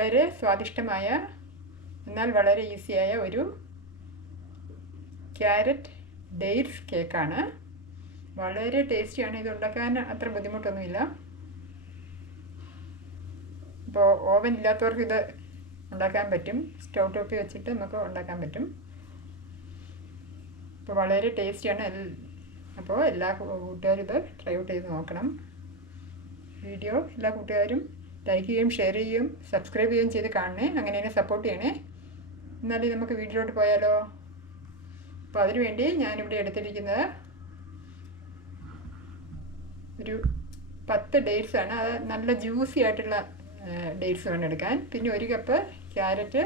വളരെ സ്വാദിഷ്ടമായ എന്നാൽ വളരെ ഈസിയായ ഒരു ക്യാരറ്റ് ഡെയ്റ്റ്സ് കേക്കാണ്. വളരെ ടേസ്റ്റിയാണ് ഇത് ഉണ്ടാക്കാൻ അത്ര ബുദ്ധിമുട്ടൊന്നുമില്ല. ഇപ്പോൾ ഓവൻ ഇല്ലാത്തവർക്ക് ഇത് ഉണ്ടാക്കാൻ പറ്റും. സ്റ്റൗ ടോപ്പി വെച്ചിട്ട് നമുക്ക് ഉണ്ടാക്കാൻ പറ്റും. അപ്പോൾ വളരെ ടേസ്റ്റിയാണ്. അപ്പോൾ എല്ലാ കൂട്ടുകാരും ഇത് ട്രൈ ഔട്ട് ചെയ്ത് നോക്കണം. വീഡിയോ എല്ലാ കൂട്ടുകാരും ലൈക്ക് ചെയ്യുകയും ഷെയർ ചെയ്യുകയും സബ്സ്ക്രൈബ് ചെയ്യുകയും ചെയ്ത് കാണണേ. അങ്ങനെ എന്നെ സപ്പോർട്ട് ചെയ്യണേ. എന്നാലും നമുക്ക് വീട്ടിലോട്ട് പോയാലോ? അപ്പോൾ അതിനുവേണ്ടി ഞാനിവിടെ എടുത്തിരിക്കുന്നത് ഒരു പത്ത് ഡേറ്റ്സ് ആണ്. അത് നല്ല ജ്യൂസി ആയിട്ടുള്ള ഡേറ്റ്സ് വേണം എടുക്കാൻ. പിന്നെ ഒരു കപ്പ് ക്യാരറ്റ്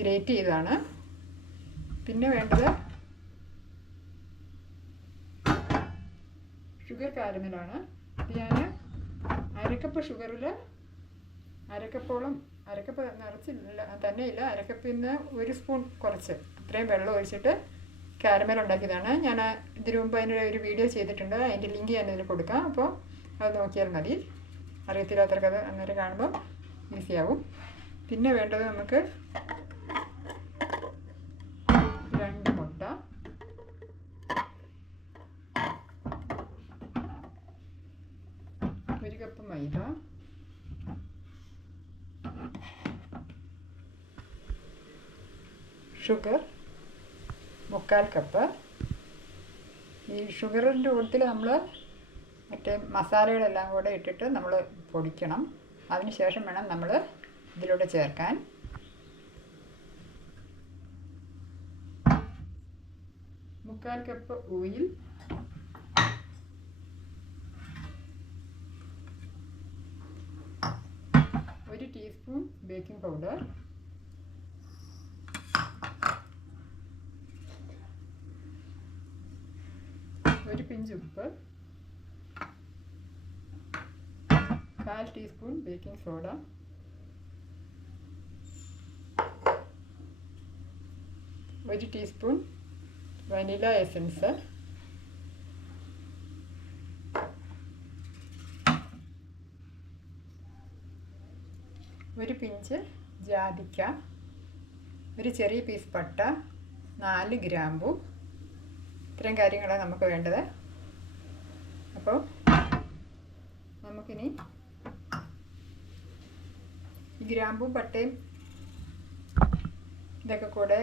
ഗ്രേറ്റ് ചെയ്തതാണ്. പിന്നെ വേണ്ടത് ഷുഗർ കാരമലാണ് ഞാൻ അരക്കപ്പ് ഷുഗറിൽ അരക്കപ്പോളം അരക്കപ്പ് നിറച്ചില്ല തന്നെയില്ല. അര നിന്ന് ഒരു സ്പൂൺ കുറച്ച്. ഇത്രയും വെള്ളം ഒഴിച്ചിട്ട് കാരമൽ ഉണ്ടാക്കിയതാണ്. ഞാൻ ഇതിനു മുമ്പ് അതിന്റെ ഒരു വീഡിയോ ചെയ്തിട്ടുണ്ട്. അതിന്റെ ലിങ്ക് ഞാൻ ഇതിൽ കൊടുക്കാം. അപ്പോൾ അത് നോക്കിയാൽ മതി. അറിയത്തില്ലാത്തവർക്ക് അത് അന്നേരം കാണുമ്പോൾ ഈസിയാവും പിന്നെ വേണ്ടത് നമുക്ക് രണ്ട് മുട്ട ഒരു കപ്പ് മൈദ ഷുഗർ മുക്കാൽ കപ്പ് ഈ ഷുഗറിന്റെ കൂട്ടത്തിൽ നമ്മൾ മറ്റേ മസാലകളെല്ലാം കൂടെ ഇട്ടിട്ട് നമ്മൾ പൊടിക്കണം. അതിന് ശേഷം വേണം നമ്മൾ ഇതിലൂടെ ചേർക്കാൻ. മുക്കാൽ കപ്പ് ഓയിൽ ഒരു ടീസ്പൂൺ ബേക്കിംഗ് പൗഡർ ഒരു പിഞ്ച് ഉപ്പ്. കാൽ ടീസ്പൂൺ ബേക്കിംഗ് സോഡ. ഒരു ടീസ്പൂൺ വനില എസൻസ്. ഒരു പിഞ്ച് ജാതിക്ക. ഒരു ചെറിയ പീസ് പട്ട. നാല് ഗ്രാമ്പു. ഇത്രയും കാര്യങ്ങളാണ് നമുക്ക് വേണ്ടത്. അപ്പോൾ നമുക്കിനി ഗ്രാമ്പും പട്ടയും ഇതൊക്കെ കൂടെ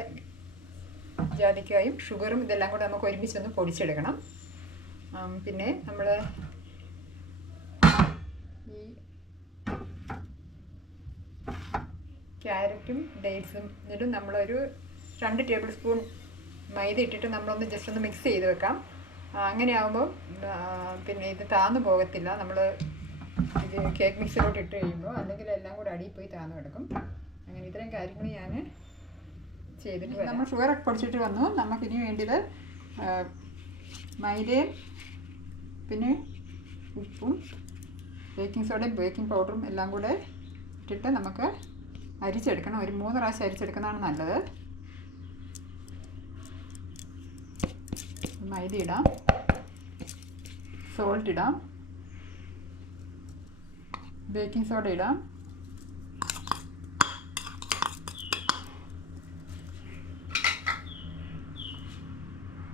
ജാതിക്കായും ഷുഗറും ഇതെല്ലാം കൂടെ നമുക്ക് ഒരുമിച്ച് ഒന്ന് പൊടിച്ചെടുക്കണം. പിന്നെ നമ്മൾ ഈ ക്യാരറ്റും ഡേറ്റ്സും എന്നിട്ടും നമ്മളൊരു രണ്ട് ടേബിൾ സ്പൂൺ മൈദ ഇട്ടിട്ട് നമ്മളൊന്ന് ജസ്റ്റ് ഒന്ന് മിക്സ് ചെയ്ത് വെക്കാം. അങ്ങനെ ആകുമ്പോൾ പിന്നെ ഇത് താന്നു പോകത്തില്ല. നമ്മൾ ഇത് കേക്ക് മിക്സിലോട്ട് ഇട്ട് കഴിയുമ്പോൾ അല്ലെങ്കിൽ എല്ലാം കൂടെ അടിയിൽ പോയി താന്നു കിടക്കും. അങ്ങനെ ഇത്രയും കാര്യങ്ങൾ ഞാൻ ചെയ്തിട്ട് നമ്മൾ ഷുഗർ ഒക്കെ പൊടിച്ചിട്ട് വന്നു. നമുക്കിനി വേണ്ടത് ആ, മൈദയും പിന്നെ ഉപ്പും ബേക്കിംഗ് സോഡയും ബേക്കിംഗ് പൗഡറും എല്ലാം കൂടെ ഇട്ടിട്ട് നമുക്ക് അരിച്ചെടുക്കണം. ഒരു മൂന്ന് പ്രാവശ്യം അരിച്ചെടുക്കുന്നതാണ് നല്ലത്. മൈദ ഇടാം. സോൾട്ട് ഇടാം. ബേക്കിംഗ് സോഡ ഇടാം.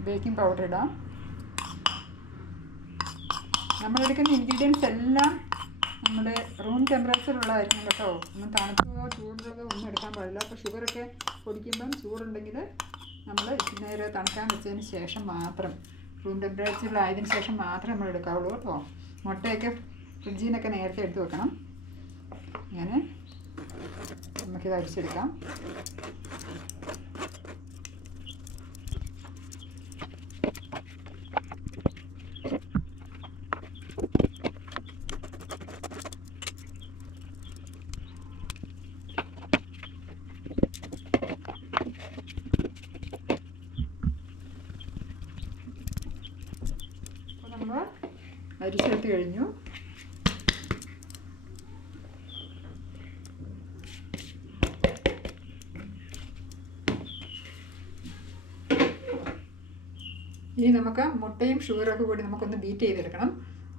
ബേക്കിംഗ് പൗഡർ ഇടാം. നമ്മളെടുക്കുന്ന ഇൻഗ്രീഡിയൻസ് എല്ലാം നമ്മുടെ റൂം ടെമ്പറേച്ചറുള്ളതായിരിക്കും കേട്ടോ. ഒന്നും തണുപ്പോ ചൂടുള്ളതോ ഒന്നും എടുക്കാൻ പാടില്ല. അപ്പോൾ ഷുഗറൊക്കെ പൊടിക്കുമ്പം ചൂടുണ്ടെങ്കിൽ നമ്മൾ നേരം തണുക്കാൻ വെച്ചതിന് ശേഷം മാത്രം റൂം ടെമ്പറേച്ചറിലായതിന് ശേഷം മാത്രം നമ്മൾ എടുക്കാവുള്ളൂ കേട്ടോ. മുട്ടയൊക്കെ ഫ്രിഡ്ജിൽ നിന്നൊക്കെ നേരത്തെ എടുത്ത് വെക്കണം. ഞാൻ നമുക്കിത് അരിച്ചെടുക്കാം അപ്പോൾ നമ്മൾ അരിച്ചെടുത്ത് കഴിഞ്ഞു. ഇനി നമുക്ക് മുട്ടയും ഷുഗറൊക്കെ കൂടി നമുക്കൊന്ന് ബീറ്റ് ചെയ്തെടുക്കണം.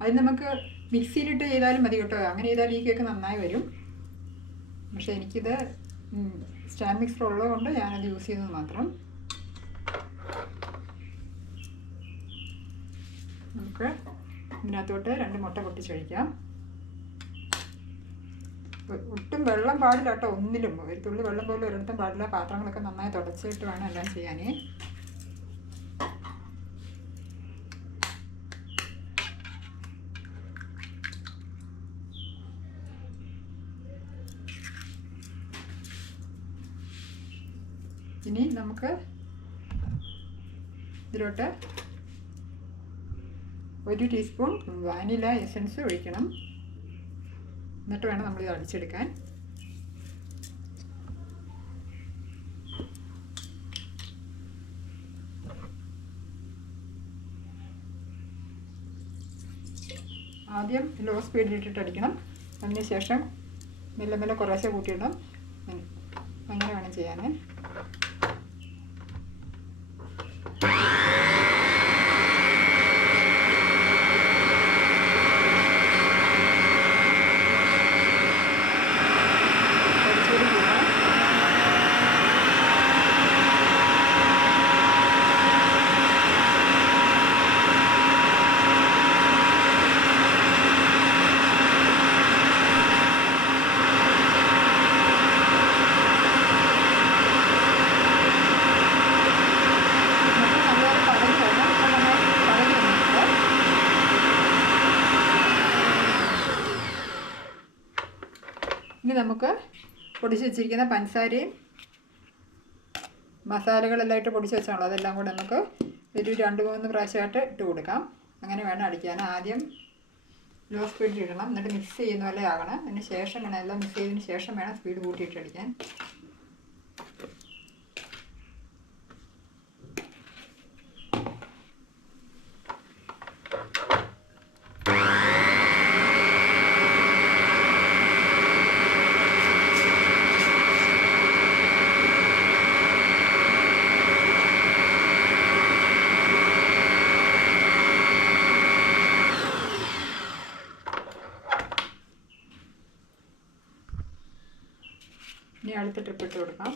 അതിന് നമുക്ക് മിക്സിയിലിട്ട് ചെയ്താലും മതി കേട്ടോ. അങ്ങനെ ചെയ്താൽ ഈ കേക്ക് നന്നായി വരും. പക്ഷേ എനിക്കിത് സ്റ്റാൻഡ് മിക്സർ ഉള്ളതുകൊണ്ട് ഞാനത് യൂസ് ചെയ്യുന്നത് മാത്രം. നമുക്ക് ഇതിനകത്തോട്ട് രണ്ട് മുട്ട പൊട്ടിച്ചൊഴിക്കാം ഒട്ടും വെള്ളം പാടില്ല കേട്ടോ ഒന്നിലും. ഒരു തുള്ളി വെള്ളം പോലും ഒരിടത്തും പാടില്ല. പാത്രങ്ങളൊക്കെ നന്നായി തുടച്ചിട്ട് വേണം എല്ലാം ചെയ്യാനേ. ഇനി നമുക്ക് ഇതിലോട്ട് ഒരു ടീസ്പൂൺ വാനില എസൻസ് ഒഴിക്കണം. എന്നിട്ട് വേണം നമ്മൾ നമ്മളിത് അടിച്ചെടുക്കാൻ. ആദ്യം ലോ സ്പീഡിലിട്ടിട്ട് അടിക്കണം. അതിന് ശേഷം മെല്ലെ മെല്ലെ കുറേശ്ശെ കൂട്ടിയിടണം. അങ്ങനെ വേണം ചെയ്യാൻ കുറച്ചുകൂടി കൂടാം നമുക്ക് നല്ലപോലെ പടഞ്ഞ് വരണം അപ്പോൾ നന്നായി പടഞ്ഞ് വന്നിട്ടുണ്ട് ഇനി നമുക്ക് പൊടിച്ച് വെച്ചിരിക്കുന്ന പഞ്ചസാരയും മസാലകളെല്ലാം ഇട്ട് പൊടിച്ച് വെച്ചാണല്ലോ. അതെല്ലാം കൂടെ നമുക്ക് ഒരു രണ്ട് മൂന്ന് പ്രാവശ്യമായിട്ട് ഇട്ട് കൊടുക്കാം. അങ്ങനെ വേണം അടിക്കാൻ. ആദ്യം ലോ സ്പീഡിൽ ഇടണം. എന്നിട്ട് മിക്സ് ചെയ്യുന്ന പോലെ ആകണം അതിന് ശേഷം വേണം. എല്ലാം മിക്സ് ചെയ്തതിന് ശേഷം വേണം സ്പീഡ് കൂട്ടിയിട്ട് അടിക്കാൻ. അടുത്ത ട്രിപ്പ് ഇട്ട് കൊടുക്കാം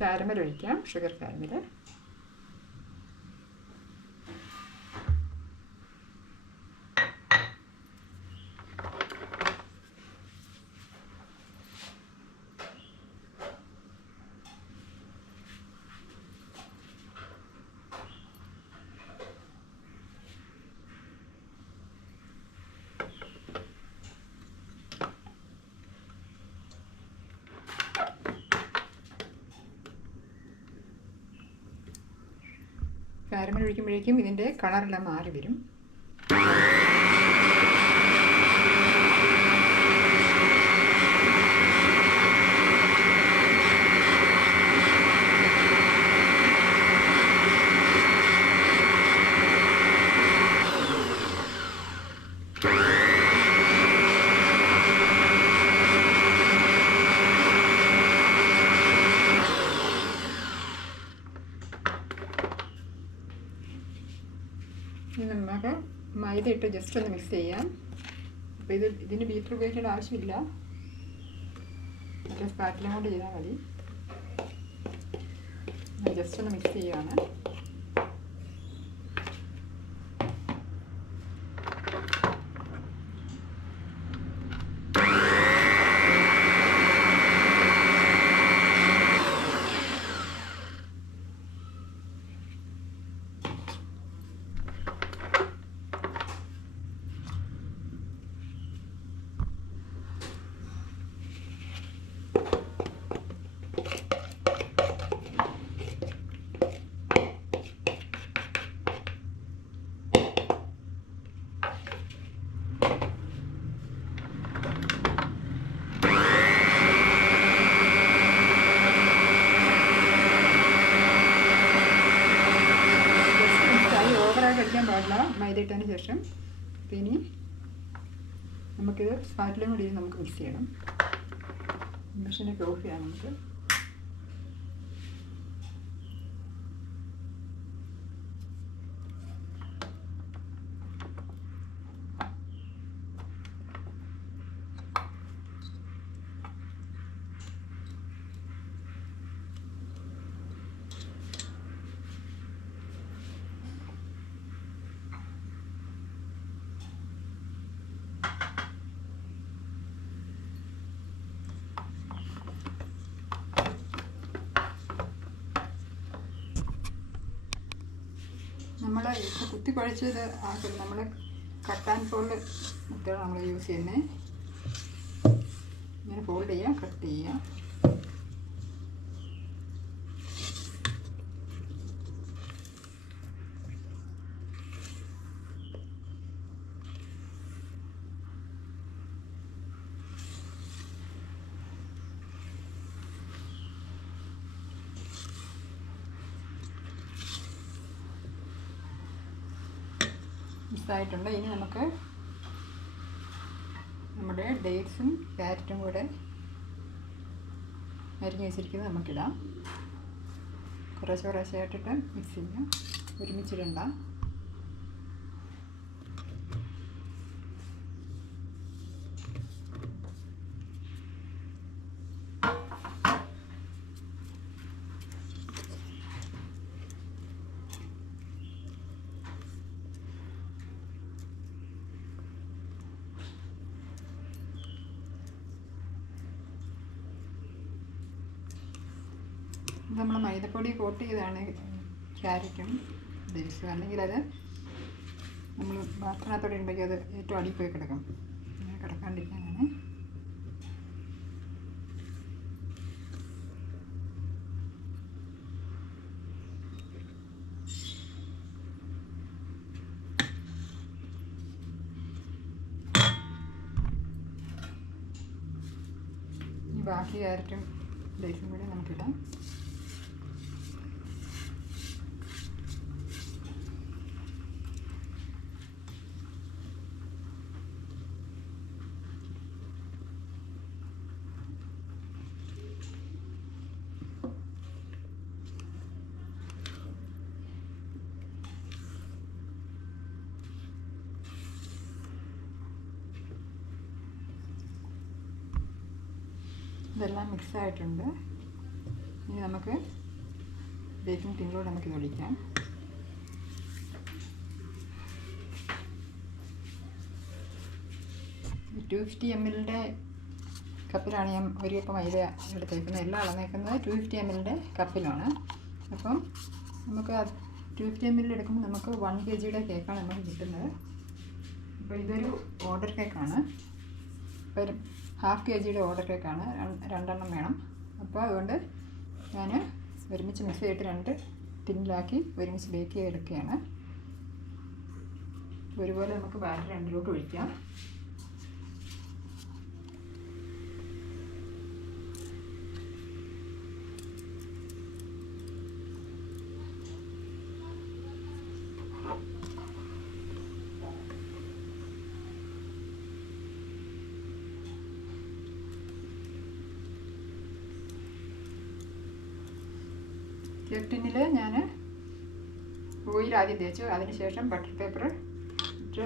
കാരമൽ ഒഴിക്കാം ഷുഗർ കാരമൽ കാരമൽ ഒഴിക്കുമ്പോഴേക്കും ഇതിന്റെ കളറെല്ലാം മാറി വരും ഇനി നമുക്ക് മൈദ ഇട്ട് ജസ്റ്റ് ഒന്ന് മിക്സ് ചെയ്യാം. അപ്പോൾ ഇത് ഇതിന് ബീറ്റർ ഉപയോഗിക്കേണ്ട ആവശ്യമില്ല. മറ്റേ സ്പാറ്റിലും കൊണ്ട് ചെയ്താൽ മതി. ജസ്റ്റ് ഒന്ന് മിക്സ് ചെയ്യുകയാണ് മിക്സായി ഓവറായിട്ട് അടിക്കാൻ പാടില്ല മൈദ ഇട്ടതിന് ശേഷം ഇനി നമുക്കിത് സ്പാറ്റിലും കൂടി നമുക്ക് മിക്സ് ചെയ്യണം. മെഷീനൊക്കെ ഓഫ് ചെയ്യാം നമുക്ക് നമ്മൾ ഇപ്പോൾ കുത്തി കുഴച്ചത് ആക്കും. നമ്മൾ കട്ടാൻ ഫോൾഡ് മെത്തേഡ് നമ്മൾ യൂസ് ചെയ്യുന്നത് ഇങ്ങനെ ഫോൾഡ് ചെയ്യുക കട്ട് ചെയ്യുക മിക്സായിട്ടുണ്ട് ഇനി നമുക്ക് നമ്മുടെ ഡേറ്റ്സും ക്യാരറ്റും കൂടെ അരിഞ്ഞ് വെച്ചിരിക്കുന്നത് നമുക്കിടാം. കുറേശ്ശെ കുറേശ്ശെ ആയിട്ടിട്ട് മിക്സ് ചെയ്യാം. ഒരുമിച്ചിടണ്ട ഇത് മൈദപ്പൊടി കോട്ട് ചെയ്താണ് ക്യാരറ്റും ദേശം അല്ലെങ്കിൽ അത് നമ്മൾ പാത്രത്തിനകത്തോടെ ഉണ്ടെങ്കിൽ അത് ഏറ്റവും അടിയിൽ പോയി കിടക്കും. അങ്ങനെ കിടക്കാണ്ടിരിക്കാനാണ്. ബാക്കി ക്യാരറ്റും ദേശം കൂടി നമുക്കിടാം. ഇതെല്ലാം മിക്സ് ആയിട്ടുണ്ട് ഇനി നമുക്ക് ബേക്കിംഗ് ടിന്നിലൂടെ നമുക്ക് ഒഴിക്കാം. ടു ഫിഫ്റ്റി എം എല്ലിന്റെ കപ്പിലാണ് ഞാൻ ഒരു കപ്പ് മൈദ എടുത്തേക്കുന്നത്. എല്ലാം അളന്നേക്കുന്നത് ടു ഫിഫ്റ്റി എം എല്ലിന്റെ കപ്പിലാണ്. അപ്പം നമുക്ക് ടു ഫിഫ്റ്റി എം എല്ലിൽ എടുക്കുമ്പോൾ നമുക്ക് വൺ കെ ജിയുടെ കേക്കാണ് നമുക്ക് കിട്ടുന്നത്. അപ്പോൾ ഇതൊരു ഓർഡർ കേക്കാണ് ഒരു ഹാഫ് കെ ജിയുടെ ഓർഡർ കേക്കാണ് രണ്ടെണ്ണം വേണം. അപ്പോൾ അതുകൊണ്ട് ഞാൻ ഒരുമിച്ച് മിക്സ് ചെയ്തിട്ട് രണ്ട് ടിന്നിലാക്കി ഒരുമിച്ച് ബേക്ക് ചെയ്തെടുക്കുകയാണ്. ഒരുപോലെ നമുക്ക് ബാറ്റർ രണ്ടിലോട്ട് ഒഴിക്കാം. കേക്ക് ടിന്നിൽ ഞാൻ ഓയിൽ ആദ്യം തേച്ചു അതിനുശേഷം ബട്ടർ പേപ്പർ ഇട്ട്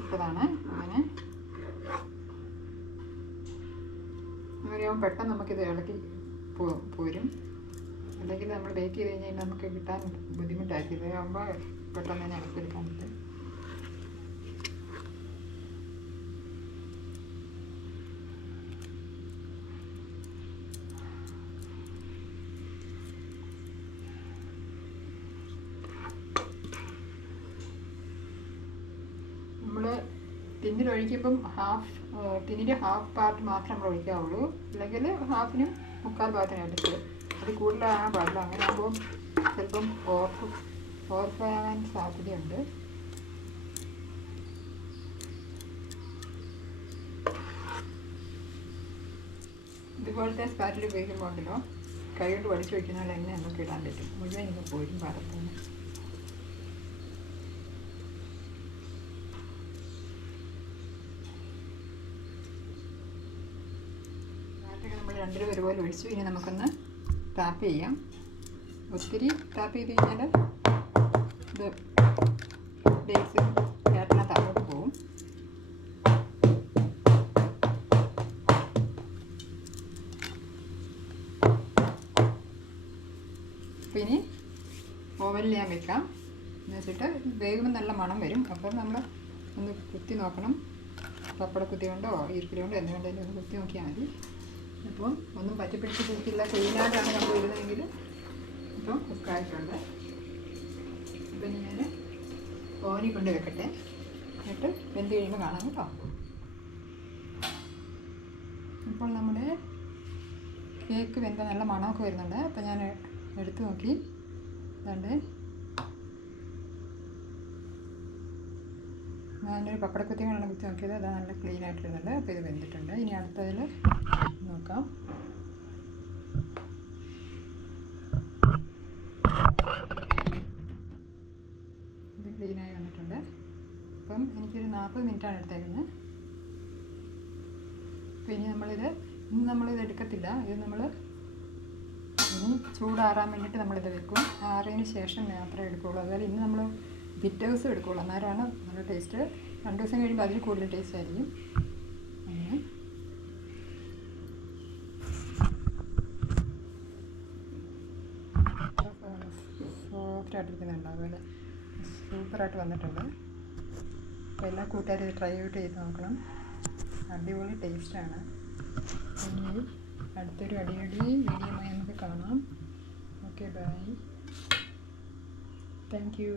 ഇട്ടതാണ്. അങ്ങനെ. അങ്ങനെയാകുമ്പോൾ പെട്ടെന്ന് നമുക്കിത് ഇളക്കി പോരും. അല്ലെങ്കിൽ നമ്മൾ ബേക്ക് ചെയ്ത് കഴിഞ്ഞാൽ നമുക്ക് കിട്ടാൻ ബുദ്ധിമുട്ടായിരിക്കും. ഇതാകുമ്പോൾ പെട്ടെന്ന് തന്നെ ഇളക്കിയെടുക്കാൻ പറ്റും നമ്മൾ ഒഴിക്കുമ്പം ഹാഫ് തിന്നിന്റെ ഹാഫ് പാർട്ട് മാത്രം നമ്മൾ ഒഴിക്കാവുള്ളൂ. അല്ലെങ്കിൽ ഹാഫിനും മുക്കാൽ ഭാഗത്തിനും എടുത്ത് അത് കൂടുതലാകാൻ പാടില്ല. അങ്ങനെ ആകുമ്പോൾ ചിലപ്പം ഓർഫ് ഓർഫയാകാൻ സാധ്യതയുണ്ട്. ഇതുപോലത്തെ സ്പാറ്റിൽ ഉപയോഗിക്കുമ്പോൾ ഉണ്ടല്ലോ കൈ കൊണ്ട് വലിച്ചു വയ്ക്കുന്ന എണ്ണ നമുക്ക് ഇടാൻ പറ്റും. മുഴുവൻ ഇങ്ങനെ പോരും പാടത്തുനിന്ന് ബാറ്റൊക്കെ നമ്മൾ രണ്ടിലും ഇനി നമുക്കൊന്ന് ടാപ്പ് ചെയ്യാം. ഒത്തിരി ടാപ്പ് ചെയ്ത് കഴിഞ്ഞാൽ ഇത് ഡേറ്റ്സ് ചേട്ടനെ താഴോട്ട് പോവും. പിന്നെ ഓവനിൽ ഞാൻ വെക്കാം. എന്ന് വെച്ചിട്ട് വേഗം നല്ല മണം വരും. അപ്പം നമ്മൾ ഒന്ന് കുത്തി നോക്കണം. പപ്പട കുത്തി കൊണ്ടോ ഈർക്കിലി കൊണ്ടോ എന്തുകൊണ്ടെങ്കിലും ഒന്ന് കുത്തി നോക്കിയാൽ മതി. അപ്പോൾ ഒന്നും പറ്റിപ്പിടിച്ച് കുത്തില്ല ക്ലീനായിട്ടാണ് നമ്മൾ ഇടുന്നതെങ്കിൽ ഇപ്പം കുക്കായിട്ടുണ്ട്. അപ്പം ഞാൻ ഓവനിൽ കൊണ്ട് വെക്കട്ടെ. എന്നിട്ട് വെന്ത് കഴിയുമ്പോൾ കാണാം കേട്ടോ. ഇപ്പോൾ നമ്മുടെ കേക്ക് വെന്ത നല്ല മണമൊക്കെ വരുന്നുണ്ട്. അപ്പം ഞാൻ എടുത്തു നോക്കി. അതുകൊണ്ട് ഞാനൊരു പപ്പടക്കുത്തി കൊണ്ടാണ് കുത്തി നോക്കിയത്. അത് നല്ല ക്ലീൻ ആയിട്ടിരുന്നുണ്ട് അപ്പോൾ ഇത് വെന്തിട്ടുണ്ട്. ഇനി അടുത്തതിൽ നോക്കാം. ഇത് ക്ലീനായി വന്നിട്ടുണ്ട്. അപ്പം എനിക്കൊരു നാൽപ്പത് മിനിറ്റാണ് എടുത്തേക്കുന്നത് അപ്പോൾ ഇനി നമ്മളിത് ഇന്ന് നമ്മളിത് എടുക്കത്തില്ല. ഇത് നമ്മൾ ഇനി ചൂടാറാൻ വേണ്ടിയിട്ട് നമ്മളിത് വെക്കും. ആറിന് ശേഷം മാത്രമേ എടുക്കുകയുള്ളൂ അതുപോലെ ഇന്ന് നമ്മൾ പിറ്റേ ദിവസം എടുക്കുകയുള്ളൂ അന്നേരമാണ് നല്ല ടേസ്റ്റ് രണ്ട് ദിവസം കഴിയുമ്പോൾ അതിൽ കൂടുതൽ ടേസ്റ്റ് ആയിരിക്കും. അങ്ങനെ. അതുപോലെ. സൂപ്പറായിട്ട് വന്നിട്ടുണ്ട്. അപ്പോൾ എല്ലാ കൂട്ടുകാരും ഇത് ട്രൈ ഔട്ട് ചെയ്ത് നോക്കണം. അടിപൊളി ടേസ്റ്റാണ് ഇനി അടുത്തൊരു അടിയടി വീഡിയോ നമുക്ക് കാണാം. Okay bye thank you